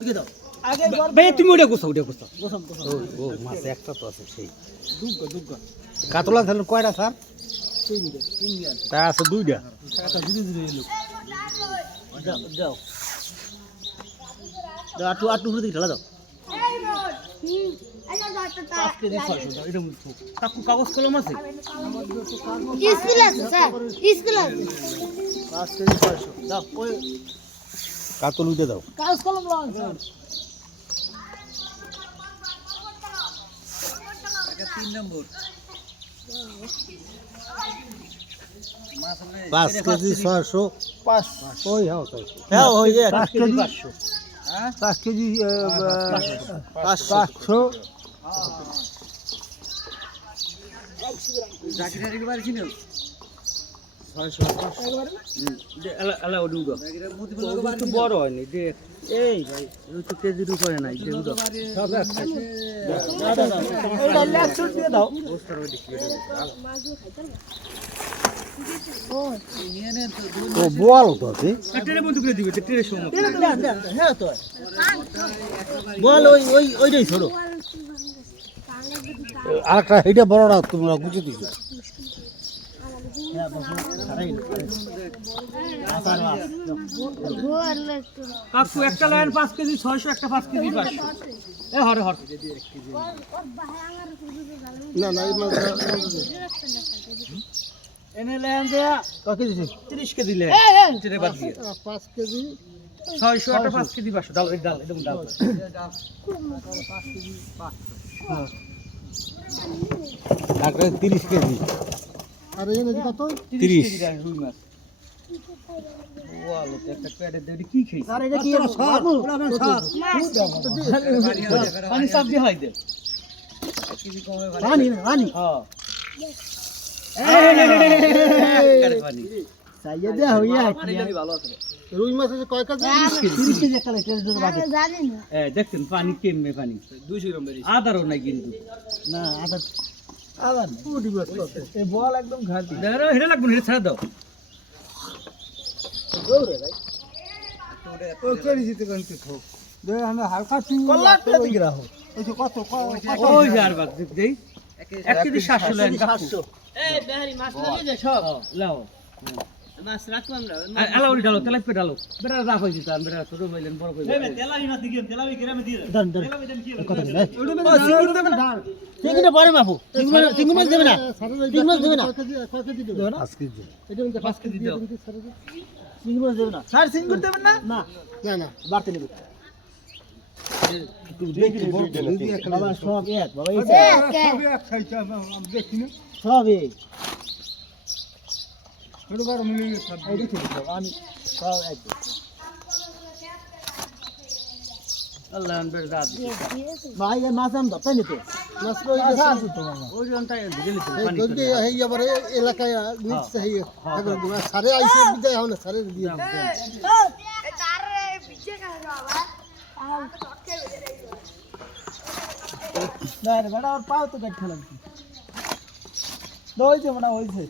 দাও আগে ভাই তুমি ওটা গোছাও গোসম ও মাছ একটা তো আছে সেই দুগ্গা কাতলা ছিল কয়টা স্যার তিনটা তা আছে দুইটা টাকাটা ধীরে ধীরে এলো যাও যাও দাও আটু উপরে দিকে ঢালা দাও 5 কেজি 600 দাও এটা কাকু কাগজ কলম আছে স্কুল আছে স্যার স্কুল আছে 5 কেজি 600 দাও ওই কাতল উঠে দাও কাগজ কলম লন এটা 3 নম্বর 5 কেজি 600 5 ওই হ্যাঁ তাই হ্যাঁ ওই যে 5 কেজি 500 হ্যাঁ 5 কেজি 500 জাকিরার একবার ছিল 600 একবারে আলা ওডুগো একটু বড় হয়নি যে এই ভাই ওই তো কেজির উপরে নাই যে উডো সব আছে এই ডাল 100 দিয়ে দাও পোস্টার ওই দিকে তো বল তো আছে ট্রেনে বন্ধ করে দিবে ট্রেনের সময় হ্যাঁ তো বল ওইটাই ছোড়ো আরেকটা এটা বড়টা তোমরা বুঝে দিছো কাকু একটা লাইন 5 কেজি 600 একটা 5 কেজি 500 এ হরে হর না না এনে লাইন দেয়া কত কেজি 30 কেজি লে টেরে বাদ দিয়ে 5 কেজি 600 একটা 5 কেজি 500 ডাল ডাল একদম ডাল 5 কেজি 500 আরেকটা 30 কেজি আর এনে কত 30 কেজি রুই মাছ ওয়াও একটা প্যাডে দেড়ি কি খাইছ আর এটা কি পানি সাফ দিয়ে হয় দে পানি হ্যাঁ পানি সাইয়া দে হইয়া পানি লাগি ভালো আছে রুই মাছ আছে কয় কেজি 30 কেজি একটা টেস্ট দিতে বাকি জানি না এ দেখেন পানি কেমনে পানি 200 গ্রাম বেরিয়েছে আদারও নাই কিন্তু না আদা আবার পুরি মাছ এই বল একদম ঘাটি দাঁড়া হেডে লাগবে হেডে ছাড়া দাও দৌড়ে ভাই ও কেড়ে দিতে গন্তে ঠোক দে আমরা হালকা চিংড়ি কল্লাটা দিকে রাখো ওই যে কত ওই যার বাদ দেই 1 কেজি 700 লাইন 700 এই বেহারি মাছ নিয়ে যা সব লাও মাছ রাখো আমরা আলাউরি ডালো তেলাপি ডালো বেটা রাখ হইছে তার বেটা ছোট হইলেন বড় কইলেন এই তেলাপি মাছ দিকে তেলাপি গ্রামে দিয়ে দাও তেলাপি দেন কি কত দিলে ও সিঙ্গুর দেবেন না সিঙ্গুরে পরে বাবু সিঙ্গুর মাছ দেবে না সিঙ্গুর মাছ দেবে না 5 কেজি এটা 5 কেজি দাও সিঙ্গুর মাছ দেবে না স্যার সিঙ্গুর দেবেন না না না বাড়তে নেবে বাবা সব এক বাবা এই এক খাইতে আমি দেখি না সব এই ছোট বড় মিলে সব এই দেখি আমি সব এক আল্লাহ আনবে রাত ভাই এই মাছ আম দাও তাই নিতে মাছ কই আছে তো বাবা ওই জনটাই দিলে তো এই পানি গলকে এই আবার এলাকায় নিচে এই সারে আইছে বিদায় হলো সারে দিয়ে তারে পিছে কাজ বাবা না রে বড় আর পাও তো গঠা লাগছে দই যে বড় হইছে